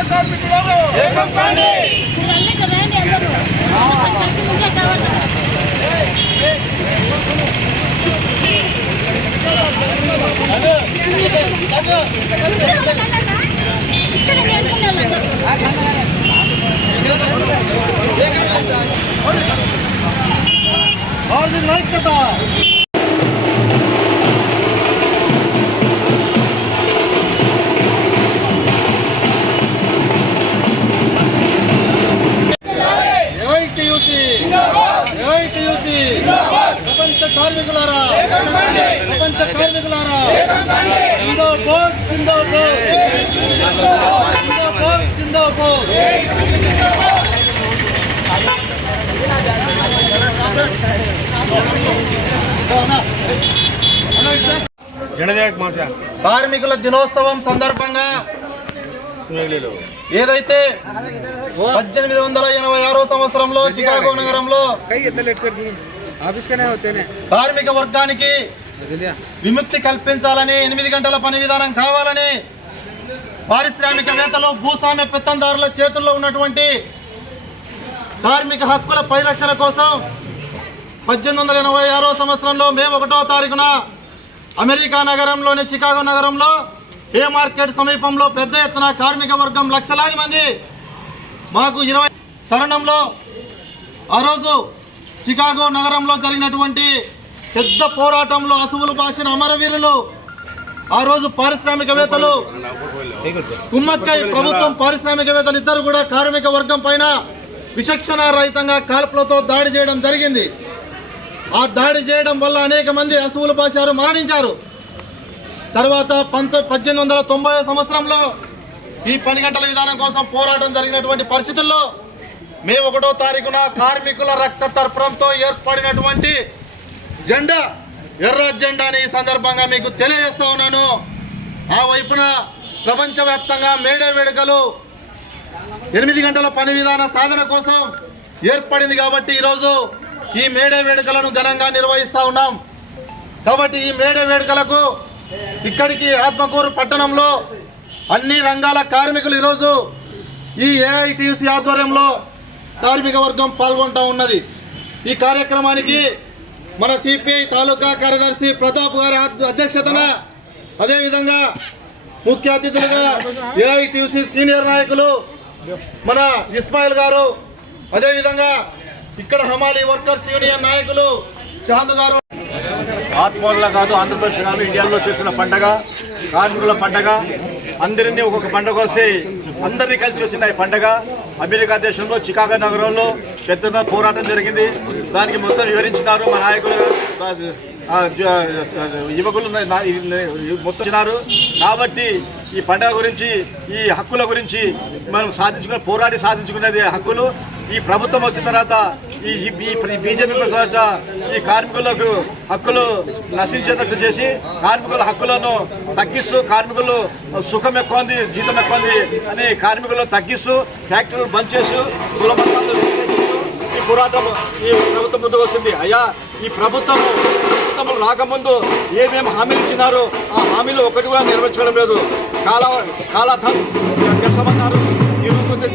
వలస కార్మికులను ఏకం కాండి ఆల్ ది లైక్ కదా కార్మికులారా? పో కిందో పో కార్మికుల దినోత్సవం సందర్భంగా ఏదైతే పద్దెనిమిది వందల ఎనభై ఆరో సంవత్సరంలో చికాగో నగరంలో కార్మిక వర్గానికి విముక్తి కల్పించాలని ఎనిమిది గంటల పని విధానం కావాలని పారిశ్రామికవేత్తలు భూస్వామ్య పెత్తందారుల చేతుల్లో ఉన్నటువంటి కార్మిక హక్కుల పరిరక్షణ కోసం పద్దెనిమిది వందల ఎనభై ఆరో సంవత్సరంలో మే ఒకటో తారీఖున అమెరికా నగరంలోని చికాగో నగరంలో ఏ మార్కెట్ సమీపంలో పెద్ద ఎత్తున కార్మిక వర్గం లక్షలాది మంది మాకు ఇరవై తరుణంలో ఆ రోజు చికాగో నగరంలో జరిగినటువంటి పెద్ద పోరాటంలో అసువులు బాసిన అమరవీరులు ఆ రోజు పారిశ్రామికవేత్తలు కుమ్మక్కై ప్రభుత్వం పారిశ్రామికవేత్తలు ఇద్దరు కూడా కార్మిక వర్గం పైన విచక్షణ రహితంగా కాల్పులతో దాడి చేయడం జరిగింది. ఆ దాడి చేయడం వల్ల అనేక మంది అసువులు బాశారు మరణించారు. తర్వాత పంతొ పద్దెనిమిది వందల తొంభై సంవత్సరంలో ఈ పని గంటల విధానం కోసం పోరాటం జరిగినటువంటి పరిస్థితుల్లో మే ఒకటో తారీఖున కార్మికుల రక్త తర్పణంతో ఏర్పడినటువంటి జెండా ఎర్ర జెండాని ఈ సందర్భంగా మీకు తెలియజేస్తా ఉన్నాను. ఆ వైపున ప్రపంచవ్యాప్తంగా మేడే వేడుకలు ఎనిమిది గంటల పని విధాన సాధన కోసం ఏర్పడింది కాబట్టి ఈరోజు ఈ మేడే వేడుకలను ఘనంగా నిర్వహిస్తూ ఉన్నాం. కాబట్టి ఈ మేడే వేడుకలకు ఇక్కడికి ఆత్మకూరు పట్టణంలో అన్ని రంగాల కార్మికులు ఈరోజు ఈ ఏఐటియుసి ఆధ్వర్యంలో కార్మిక వర్గం పాల్గొంటూ ఉన్నది. ఈ కార్యక్రమానికి మన సిపిఐ తాలూకా కార్యదర్శి ప్రతాప్ గారి అధ్యక్షతన అదేవిధంగా ముఖ్య అతిథులుగా ఏఐటిసి సీనియర్ నాయకులు మన ఇస్మాయిల్ గారు అదేవిధంగా ఇక్కడ హమాలి వర్కర్స్ యూనియన్ నాయకులు చాందు గారు. ఆత్మూరులో కాదు ఆంధ్రప్రదేశ్ కాదు ఇండియాలో చేసుకున్న పండగ కార్మికుల పండగ అందరినీ ఒక్కొక్క పండగ వస్తే అందరినీ కలిసి వచ్చిన ఈ పండగ. అమెరికా దేశంలో చికాగో నగరంలో పెద్ద పోరాటం జరిగింది. దానికి మొత్తం వివరించినారు మా నాయకులు. యువకులు మొత్తం ఇచ్చినారు కాబట్టి ఈ పండగ గురించి ఈ హక్కుల గురించి మనం సాధించుకున్న పోరాడి సాధించుకునేది హక్కులు. ఈ ప్రభుత్వం వచ్చిన తర్వాత ఈ బీజేపీ తర్వాత ఈ కార్మికులకు హక్కులు నశించేటట్టు చేసి కార్మికుల హక్కులను తగ్గిస్తూ కార్మికులు సుఖం ఎక్కువ ఉంది జీతం ఎక్కువ ఉంది అని కార్మికులు తగ్గిస్తూ ఫ్యాక్టరీలు బంద్ చేస్తూ కుల పోరాటం ఈ ప్రభుత్వం ముందుకు వస్తుంది. అయ్యా ఈ ప్రభుత్వము ప్రభుత్వం రాకముందు ఏమేమి హామీలు ఇచ్చినారో ఆ హామీలు ఒకటి కూడా నెరవేర్చడం లేదు. కాల కాలాధం తెసమన్నారు ఈరోజు తె-